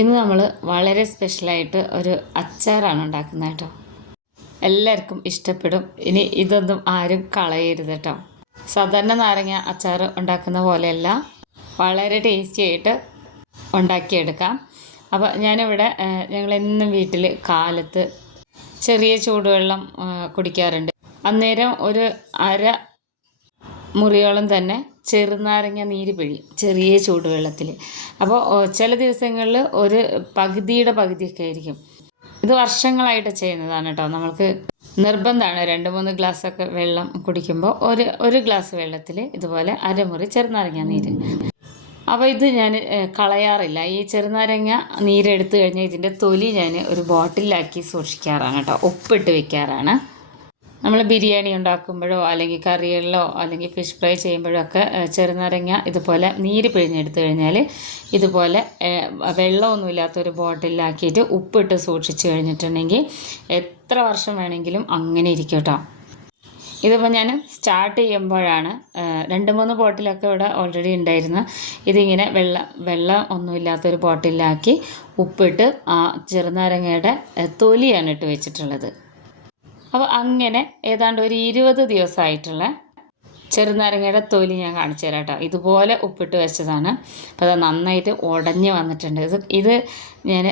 ഇന്ന് നമ്മൾ വളരെ സ്പെഷ്യലായിട്ട് ഒരു അച്ചാറാണ് ഉണ്ടാക്കുന്നത് കേട്ടോ. എല്ലാവർക്കും ഇഷ്ടപ്പെടും. ഇനി ഇതൊന്നും ആരും കളയരുത് കേട്ടോ. സാധാരണ നാരങ്ങ അച്ചാർ ഉണ്ടാക്കുന്ന പോലെയല്ല. വളരെ ടേസ്റ്റി ആയിട്ട് ഉണ്ടാക്കിയെടുക്കാം. അപ്പോൾ ഞാനിവിടെ ഞങ്ങൾ എന്നും വീട്ടിൽ കാലത്ത് ചെറിയ ചൂടുവെള്ളം കുടിക്കാറുണ്ട്. അന്നേരം ഒരു അര മുറിയോളം തന്നെ ചെറുനാരങ്ങ നീര് പിഴിയും ചെറിയ ചൂടുവെള്ളത്തിൽ അപ്പോൾ ചില ദിവസങ്ങളിൽ ഒരു പകുതിയുടെ പകുതിയൊക്കെ ആയിരിക്കും. ഇത് വർഷങ്ങളായിട്ട് ചെയ്യുന്നതാണ് കേട്ടോ നമ്മൾക്ക് നിർബന്ധമാണ് രണ്ട് മൂന്ന് ഗ്ലാസ്സൊക്കെ വെള്ളം കുടിക്കുമ്പോൾ ഒരു ഒരു ഗ്ലാസ് വെള്ളത്തിൽ ഇതുപോലെ അരമുറി ചെറുനാരങ്ങ നീര്. അപ്പോൾ ഇത് ഞാൻ കളയാറില്ല. ഈ ചെറുനാരങ്ങ നീരെടുത്ത് കഴിഞ്ഞാൽ ഇതിന്റെ തൊലി ഞാൻ ഒരു ബോട്ടിലാക്കി സൂക്ഷിക്കാറാണ് കേട്ടോ ഉപ്പിട്ട് വെക്കാറാണ്. നമ്മൾ ബിരിയാണി ഉണ്ടാക്കുമ്പോഴോ അല്ലെങ്കിൽ കറികളിലോ അല്ലെങ്കിൽ ഫിഷ് ഫ്രൈ ചെയ്യുമ്പോഴോ ഒക്കെ ചെറുനാരങ്ങ ഇതുപോലെ നീര് പിഴിഞ്ഞെടുത്തു കഴിഞ്ഞാൽ ഇതുപോലെ വെള്ളമൊന്നും വെള്ളമൊന്നുമില്ലാത്തൊരു ബോട്ടിലാക്കിയിട്ട് ഉപ്പിട്ട് സൂക്ഷിച്ച് കഴിഞ്ഞിട്ടുണ്ടെങ്കിൽ എത്ര വർഷം വേണമെങ്കിലും അങ്ങനെ ഇരിക്കും ഇതിപ്പോൾ ഞാൻ സ്റ്റാർട്ട് ചെയ്യുമ്പോഴാണ് രണ്ട് മൂന്ന് ബോട്ടിലൊക്കെ ഇവിടെ ഓൾറെഡി ഉണ്ടായിരുന്നു ഇതിങ്ങനെ വെള്ളം വെള്ളം ഒന്നുമില്ലാത്തൊരു ബോട്ടിലാക്കി ഉപ്പിട്ട് ആ ചെറുനാരങ്ങയുടെ തൊലിയാണ് ഇട്ട് വെച്ചിട്ടുള്ളത്. അപ്പോൾ അങ്ങനെ ഏതാണ്ട് ഒരു ഇരുപത് ദിവസമായിട്ടുള്ള ചെറുനാരങ്ങയുടെ തൊലി ഞാൻ കാണിച്ചു തരാം കേട്ടോ. ഇതുപോലെ ഉപ്പിട്ട് വെച്ചതാണ്. അപ്പോൾ അത് നന്നായിട്ട് ഉടഞ്ഞ് വന്നിട്ടുണ്ട്. ഇത് ഇത് ഞാൻ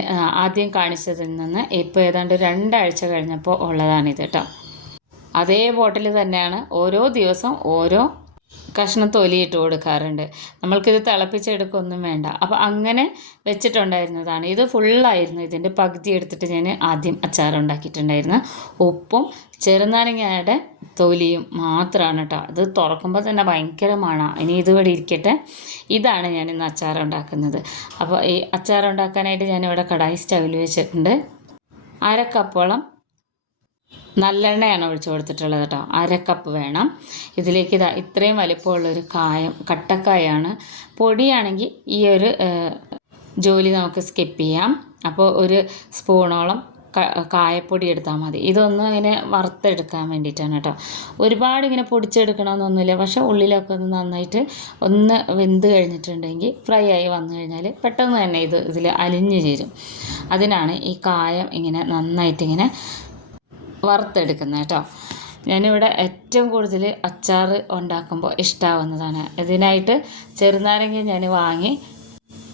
ആദ്യം കാണിച്ചതിൽ നിന്ന് ഇപ്പോൾ ഏതാണ്ട് രണ്ടാഴ്ച കഴിഞ്ഞപ്പോൾ ഉള്ളതാണിത് കേട്ടോ. അതേ ബോട്ടിൽ തന്നെയാണ് ഓരോ ദിവസം ഓരോ കഷ്ണം തൊലിയിട്ട് കൊടുക്കാറുണ്ട്. നമ്മൾക്കിത് തിളപ്പിച്ചെടുക്കൊന്നും വേണ്ട. അപ്പോൾ അങ്ങനെ വെച്ചിട്ടുണ്ടായിരുന്നതാണ്. ഇത് ഫുള്ളായിരുന്നു. ഇതിന്റെ പകുതി എടുത്തിട്ട് ഞാൻ ആദ്യം അച്ചാർ ഉണ്ടാക്കിയിട്ടുണ്ടായിരുന്നു ഉപ്പും ചെറുനാരങ്ങയുടെ തൊലിയും മാത്രമാണ് കേട്ടോ അത് തുറക്കുമ്പോൾ തന്നെ ഭയങ്കര മണമാണ് ഇനി ഇതുവരെ ഇരിക്കട്ടെ. ഇതാണ് ഞാൻ ഇന്ന് അച്ചാർ ഉണ്ടാക്കുന്നത് അപ്പോൾ ഈ അച്ചാർ ഉണ്ടാക്കാനായിട്ട് ഞാനിവിടെ കടായി സ്റ്റവിൽ വെച്ചിട്ടുണ്ട്. അര കപ്പോളം നല്ലെണ്ണയാണ് ഒഴിച്ചു കൊടുത്തിട്ടുള്ളത് കേട്ടോ. അര കപ്പ് വേണം. ഇതിലേക്ക് ഇതാ ഇത്രയും വലിപ്പമുള്ളൊരു കായം കട്ടക്കായാണ്. പൊടിയാണെങ്കിൽ ഈ ഒരു ജോലി നമുക്ക് സ്കിപ്പ് ചെയ്യാം. അപ്പോൾ ഒരു സ്പൂണോളം കായപ്പൊടി എടുത്താൽ മതി. ഇതൊന്ന് ഇങ്ങനെ വറുത്തെടുക്കാൻ വേണ്ടിയിട്ടാണ് കേട്ടോ. ഒരുപാട് ഇങ്ങനെ പൊടിച്ചെടുക്കണമെന്നൊന്നുമില്ല. പക്ഷെ ഉള്ളിലൊക്കെ ഒന്ന് നന്നായിട്ട് ഒന്ന് വെന്ത് കഴിഞ്ഞിട്ടുണ്ടെങ്കിൽ ഫ്രൈ ആയി വന്നു കഴിഞ്ഞാൽ പെട്ടെന്ന് തന്നെ ഇത് ഇതിൽ അലിഞ്ഞു ചേരും. അതിനാണ് ഈ കായം ഇങ്ങനെ നന്നായിട്ടിങ്ങനെ വറുത്തെടുക്കുന്നത് കേട്ടോ. ഞാനിവിടെ ഏറ്റവും കൂടുതൽ അച്ചാർ ഉണ്ടാക്കുമ്പോൾ ഇഷ്ടമാവുന്നതാണ് ഇതിനായിട്ട് ചെറുനാരങ്ങ ഞാൻ വാങ്ങി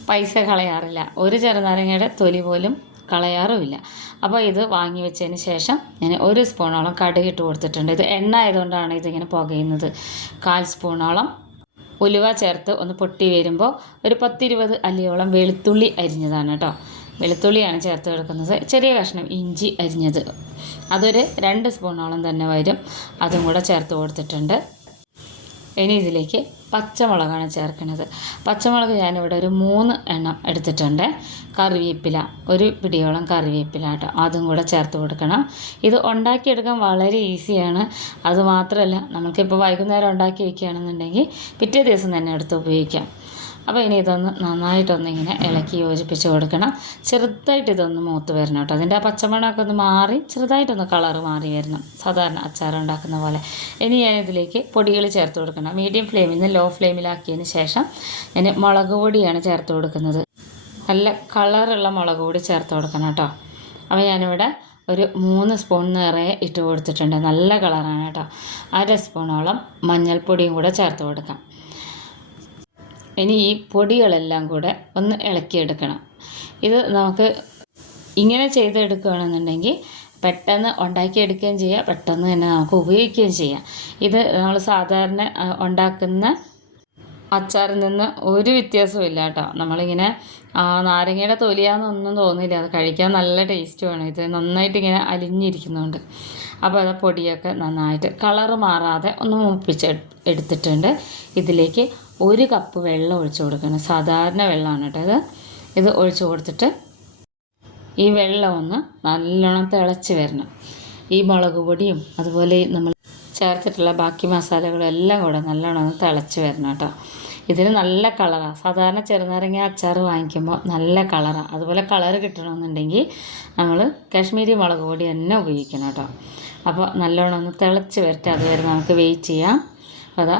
പൈസ കളയാറില്ല. ഒരു ചെറുനാരങ്ങയുടെ തൊലി പോലും കളയാറുമില്ല. അപ്പോൾ ഇത് വാങ്ങി വെച്ചതിന് ശേഷം ഞാൻ ഒരു സ്പൂണോളം കടുകിട്ട് കൊടുത്തിട്ടുണ്ട്. ഇത് എണ്ണ ആയതുകൊണ്ടാണ് ഇതിങ്ങനെ പുകയുന്നത്. കാൽ സ്പൂണോളം ഉലുവ ചേർത്ത് ഒന്ന് പൊട്ടി വരുമ്പോൾ ഒരു പത്തിരുപത് അല്ലിയോളം വെളുത്തുള്ളി അരിഞ്ഞതാണ് കേട്ടോ. വെളുത്തുള്ളിയാണ് ചേർത്ത് കൊടുക്കുന്നത്. ചെറിയ കഷ്ണം ഇഞ്ചി അരിഞ്ഞത്. അതൊരു രണ്ട് സ്പൂണോളം തന്നെ വരും. അതും കൂടെ ചേർത്ത് കൊടുത്തിട്ടുണ്ട്. ഇനി ഇതിലേക്ക് പച്ചമുളകാണ് ചേർക്കുന്നത്. പച്ചമുളക് ഞാനിവിടെ ഒരു മൂന്ന് എണ്ണം എടുത്തിട്ടുണ്ട്. കറിവേപ്പില ഒരു പിടിയോളം കറിവേപ്പില കേട്ടോ. അതും കൂടെ ചേർത്ത് കൊടുക്കണം. ഇത് ഉണ്ടാക്കിയെടുക്കാൻ വളരെ ഈസിയാണ്. അതുമാത്രമല്ല നമുക്കിപ്പോൾ വൈകുന്നേരം ഉണ്ടാക്കി വയ്ക്കുകയാണെന്നുണ്ടെങ്കിൽ പിറ്റേ ദിവസം തന്നെ എടുത്ത് ഉപയോഗിക്കാം. അപ്പോൾ ഇനി ഇതൊന്ന് നന്നായിട്ടൊന്ന് ഇങ്ങനെ ഇളക്കി യോജിപ്പിച്ച് കൊടുക്കണം. ചെറുതായിട്ട് ഇതൊന്ന് മൂത്ത് വരണം കേട്ടോ. അതിന്റെ ആ പച്ചമണമൊക്കെ ഒന്ന് മാറി ചെറുതായിട്ടൊന്ന് കളർ മാറി വരണം സാധാരണ അച്ചാർ ഉണ്ടാക്കുന്ന പോലെ. ഇനി ഞാൻ ഇതിലേക്ക് പൊടികൾ ചേർത്ത് കൊടുക്കണം. മീഡിയം ഫ്ലെയിമിൽ നിന്ന് ലോ ഫ്ലെയിമിലാക്കിയതിന് ശേഷം ഞാൻ മുളക് പൊടിയാണ് ചേർത്ത് കൊടുക്കുന്നത്. നല്ല കളറുള്ള മുളക് പൊടി ചേർത്ത് കൊടുക്കണം കേട്ടോ. അപ്പോൾ ഞാനിവിടെ ഒരു മൂന്ന് സ്പൂൺ നിറയെ ഇട്ട് കൊടുത്തിട്ടുണ്ട്. നല്ല കളറാണ് കേട്ടോ. അര സ്പൂണോളം മഞ്ഞൾപ്പൊടിയും കൂടെ ചേർത്ത് കൊടുക്കാം. ഇനി ഈ പൊടികളെല്ലാം കൂടെ ഒന്ന് ഇളക്കിയെടുക്കണം. ഇത് നമുക്ക് ഇങ്ങനെ ചെയ്തെടുക്കുകയാണെന്നുണ്ടെങ്കിൽ പെട്ടെന്ന് ഉണ്ടാക്കിയെടുക്കുകയും ചെയ്യാം പെട്ടെന്ന് തന്നെ നമുക്ക് ഉപയോഗിക്കുകയും ചെയ്യാം. ഇത് നമ്മൾ സാധാരണ ഉണ്ടാക്കുന്ന അച്ചാറിൽ നിന്ന് ഒരു വ്യത്യാസവും ഇല്ല കേട്ടോ. നമ്മളിങ്ങനെ നാരങ്ങയുടെ തൊലിയാന്നൊന്നും തോന്നില്ല അത് കഴിക്കാൻ നല്ല ടേസ്റ്റുമാണ് ഇത് നന്നായിട്ട് ഇങ്ങനെ അലിഞ്ഞിരിക്കുന്നുണ്ട്. അപ്പോൾ അത് പൊടിയൊക്കെ നന്നായിട്ട് കളറ് മാറാതെ ഒന്ന് മൂപ്പിച്ച് എടുത്തിട്ടുണ്ട്. ഇതിലേക്ക് ഒരു കപ്പ് വെള്ളം ഒഴിച്ചു കൊടുക്കണം. സാധാരണ വെള്ളമാണ് കേട്ടോ ഇത്. ഇത് ഒഴിച്ചു കൊടുത്തിട്ട് ഈ വെള്ളം ഒന്ന് നല്ലോണം തിളച്ച് വരണം. ഈ മുളക് പൊടിയും അതുപോലെ നമ്മൾ ചേർത്തിട്ടുള്ള ബാക്കി മസാലകളും എല്ലാം കൂടെ നല്ലോണം ഒന്ന് തിളച്ച് വരണം കേട്ടോ. ഇതിന് നല്ല കളറാണ് സാധാരണ ചെറുനാരങ്ങ അച്ചാർ വാങ്ങിക്കുമ്പോൾ നല്ല കളറാണ് അതുപോലെ കളർ കിട്ടണമെന്നുണ്ടെങ്കിൽ നമ്മൾ കാശ്മീരി മുളക് പൊടി തന്നെ ഉപയോഗിക്കണം കേട്ടോ. അപ്പോൾ നല്ലോണം ഒന്ന് തിളച്ച് വരട്ടെ. അതുവരെ നമുക്ക് വെയിറ്റ് ചെയ്യാം. അപ്പോൾ അതാ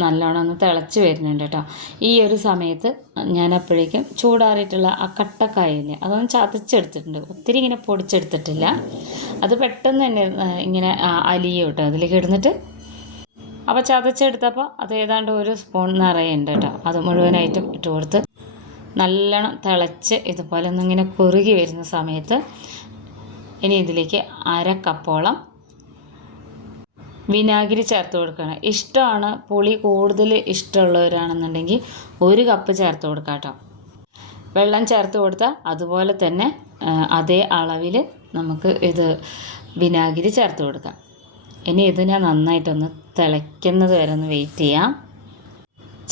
നല്ലോണം ഒന്ന് തിളച്ച് വരുന്നുണ്ട് കേട്ടോ. ഈ ഒരു സമയത്ത് ഞാൻ അപ്പോഴേക്കും ചൂടാറിയിട്ടുള്ള ആ കട്ടക്കായല്ലേ അതൊന്ന് ചതച്ചെടുത്തിട്ടുണ്ട്. ഒത്തിരി ഇങ്ങനെ പൊടിച്ചെടുത്തിട്ടില്ല. അത് പെട്ടെന്ന് തന്നെ ഇങ്ങനെ അലിയും കേട്ടോ അതിലേക്ക് ഇടുന്നിട്ട്. അപ്പോൾ ചതച്ചെടുത്തപ്പോൾ അത് ഏതാണ്ട് ഒരു സ്പൂൺ നിറയുണ്ട് കേട്ടോ. അത് മുഴുവനായിട്ടും ഇട്ട് കൊടുത്ത് നല്ലോണം തിളച്ച് ഇതുപോലെ ഒന്നിങ്ങനെ കുറുകി വരുന്ന സമയത്ത് ഇനി ഇതിലേക്ക് അര കപ്പോളം വിനാഗിരി ചേർത്ത് കൊടുക്കണം ഇഷ്ടമാണ് പുളി കൂടുതൽ ഇഷ്ടമുള്ളവരാണെന്നുണ്ടെങ്കിൽ ഒരു കപ്പ് ചേർത്ത് കൊടുക്കാം കേട്ടോ. വെള്ളം ചേർത്ത് കൊടുത്താൽ അതുപോലെ തന്നെ അതേ അളവിൽ നമുക്ക് ഇത് വിനാഗിരി ചേർത്ത് കൊടുക്കാം. ഇനി ഇത് ഞാൻ നന്നായിട്ടൊന്ന് തിളയ്ക്കുന്നത് വരെ ഒന്ന് വെയിറ്റ് ചെയ്യാം.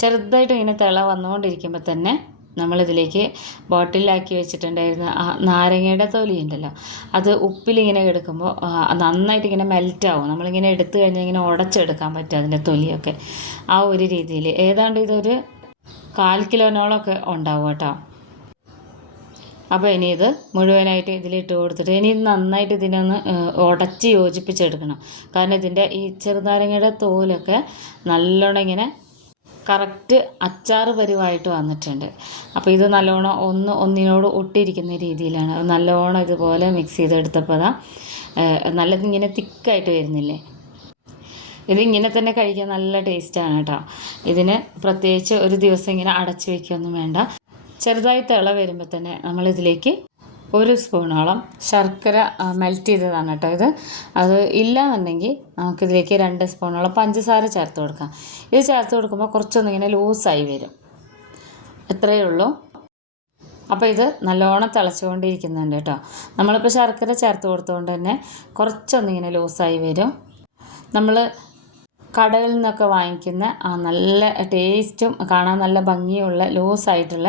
ചെറുതായിട്ട് ഇങ്ങനെ തിള വന്നുകൊണ്ടിരിക്കുമ്പോൾ തന്നെ നമ്മളിതിലേക്ക് ബോട്ടിലാക്കി വെച്ചിട്ടുണ്ടായിരുന്ന ആ നാരങ്ങയുടെ തൊലി ഉണ്ടല്ലോ അത് ഉപ്പിലിങ്ങനെ എടുക്കുമ്പോൾ നന്നായിട്ട് ഇങ്ങനെ മെൽറ്റാവും. നമ്മളിങ്ങനെ എടുത്തു കഴിഞ്ഞാൽ ഇങ്ങനെ ഉടച്ചെടുക്കാൻ പറ്റും അതിന്റെ തൊലിയൊക്കെ. ആ ഒരു രീതിയിൽ ഏതാണ്ട് ഇതൊരു കാൽ കിലോനോളമൊക്കെ ഉണ്ടാവും കേട്ടോ. അപ്പോൾ ഇനി ഇത് മുഴുവനായിട്ട് ഇതിലിട്ട് കൊടുത്തിട്ട് ഇനി നന്നായിട്ട് ഇതിനൊന്ന് ഉടച്ച് യോജിപ്പിച്ചെടുക്കണം. കാരണം ഇതിന്റെ ഈ ചെറുനാരങ്ങയുടെ തോലൊക്കെ നല്ലോണം ഇങ്ങനെ കറക്റ്റ് അച്ചാറ് പരുവായിട്ട് വന്നിട്ടുണ്ട്. അപ്പോൾ ഇത് നല്ലോണം ഒന്ന് ഒന്നിനോട് ഒട്ടിയിരിക്കുന്ന രീതിയിലാണ്. നല്ലോണം ഇതുപോലെ മിക്സ് ചെയ്തെടുത്തപ്പോൾ അതാ നല്ല ഇങ്ങനെ തിക്കായിട്ട് വരുന്നില്ലേ? ഇതിങ്ങനെ തന്നെ കഴിക്കാൻ നല്ല ടേസ്റ്റാണ് കേട്ടോ ഇതിന് പ്രത്യേകിച്ച് ഒരു ദിവസം ഇങ്ങനെ അടച്ചു വയ്ക്കുകയൊന്നും വേണ്ട. ചെറുതായി തിള വരുമ്പോൾ തന്നെ നമ്മളിതിലേക്ക് ഒരു സ്പൂണോളം ശർക്കര മെൽറ്റ് ചെയ്തതാണ് കേട്ടോ ഇത്. അത് ഇല്ലാന്നുണ്ടെങ്കിൽ നമുക്കിതിലേക്ക് രണ്ട് സ്പൂണോളം പഞ്ചസാര ചേർത്ത് കൊടുക്കാം. ഇത് ചേർത്ത് കൊടുക്കുമ്പോൾ കുറച്ചൊന്നും ഇങ്ങനെ ലൂസായി വരും. എത്രയേ ഉള്ളൂ. അപ്പോൾ ഇത് നല്ലോണം തിളച്ചുകൊണ്ടിരിക്കുന്നുണ്ട് കേട്ടോ. നമ്മളിപ്പോൾ ശർക്കര ചേർത്ത് കൊടുത്തുകൊണ്ട് തന്നെ കുറച്ചൊന്നിങ്ങനെ ലൂസായി വരും. നമ്മൾ കടകളിൽ നിന്നൊക്കെ വാങ്ങിക്കുന്ന നല്ല ടേസ്റ്റും കാണാൻ നല്ല ഭംഗിയുള്ള ലൂസായിട്ടുള്ള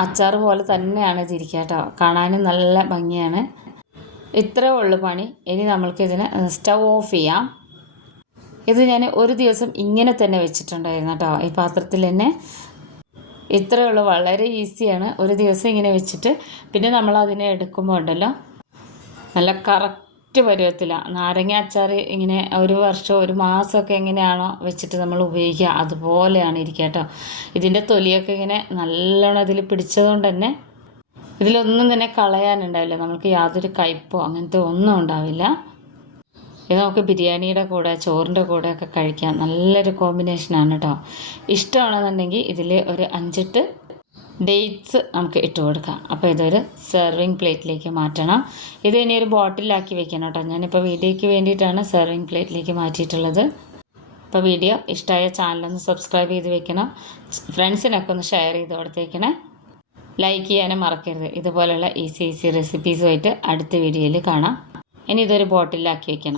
അച്ചാർ പോലെ തന്നെയാണ് ഇതിരിക്കുക കേട്ടോ. കാണാനും നല്ല ഭംഗിയാണ്. ഇത്രേ ഉള്ളു പണി. ഇനി നമ്മൾക്ക് ഇതിനെ സ്റ്റവ് ഓഫ് ചെയ്യാം. ഇത് ഞാൻ ഒരു ദിവസം ഇങ്ങനെ തന്നെ വെച്ചിട്ടുണ്ടായിരുന്നു കേട്ടോ. ഈ പാത്രത്തിൽ തന്നെ ഇത്രയേ ഉള്ളൂ. വളരെ ഈസിയാണ്. ഒരു ദിവസം ഇങ്ങനെ വെച്ചിട്ട് പിന്നെ നമ്മൾ അതിനെ എടുക്കുമ്പോൾ ഉണ്ടല്ലോ. നല്ല കറക്റ്റ് പരുവത്തിലാണ് നാരങ്ങ അച്ചാർ ഇങ്ങനെ ഒരു വർഷം ഒരു മാസമൊക്കെ എങ്ങനെയാണോ വെച്ചിട്ട് നമ്മൾ ഉപയോഗിക്കുക. അതുപോലെയാണ് ഇരിക്കുക കേട്ടോ. ഇതിന്റെ തൊലിയൊക്കെ ഇങ്ങനെ നല്ലോണം ഇതിൽ പിടിച്ചതുകൊണ്ട് തന്നെ ഇതിലൊന്നും തന്നെ കളയാനുണ്ടാവില്ല. നമുക്ക് യാതൊരു കയ്പോ അങ്ങനത്തെ ഒന്നും ഉണ്ടാവില്ല. ഇത് നമുക്ക് ബിരിയാണിയുടെ കൂടെ ചോറിന്റെ കൂടെ ഒക്കെ കഴിക്കാം. നല്ലൊരു കോമ്പിനേഷനാണ് കേട്ടോ. ഇഷ്ടമാണെന്നുണ്ടെങ്കിൽ ഇതിൽ ഒരു അഞ്ചെട്ട് ഡേറ്റ്സ് നമുക്ക് ഇട്ട് കൊടുക്കാം. അപ്പോൾ ഇതൊരു സെർവിങ് പ്ലേറ്റിലേക്ക് മാറ്റണം. ഇത് ഇനി ഒരു ബോട്ടിലാക്കി വെക്കണം കേട്ടോ. ഞാനിപ്പോൾ വീഡിയോയ്ക്ക് വേണ്ടിയിട്ടാണ് സെർവിങ് പ്ലേറ്റിലേക്ക് മാറ്റിയിട്ടുള്ളത്. അപ്പോൾ വീഡിയോ ഇഷ്ടമായ ചാനലൊന്ന് സബ്സ്ക്രൈബ് ചെയ്ത് വെക്കണം. ഫ്രണ്ട്സിനൊക്കെ ഒന്ന് ഷെയർ ചെയ്ത് കൊടുത്തേക്കണേ. ലൈക്ക് ചെയ്യാനും മറക്കരുത്. ഇതുപോലെയുള്ള ഈസി ഈസി റെസിപ്പീസുമായിട്ട് അടുത്ത വീഡിയോയിൽ കാണാം. ഇനി ഇതൊരു ബോട്ടിലാക്കി വെക്കണം.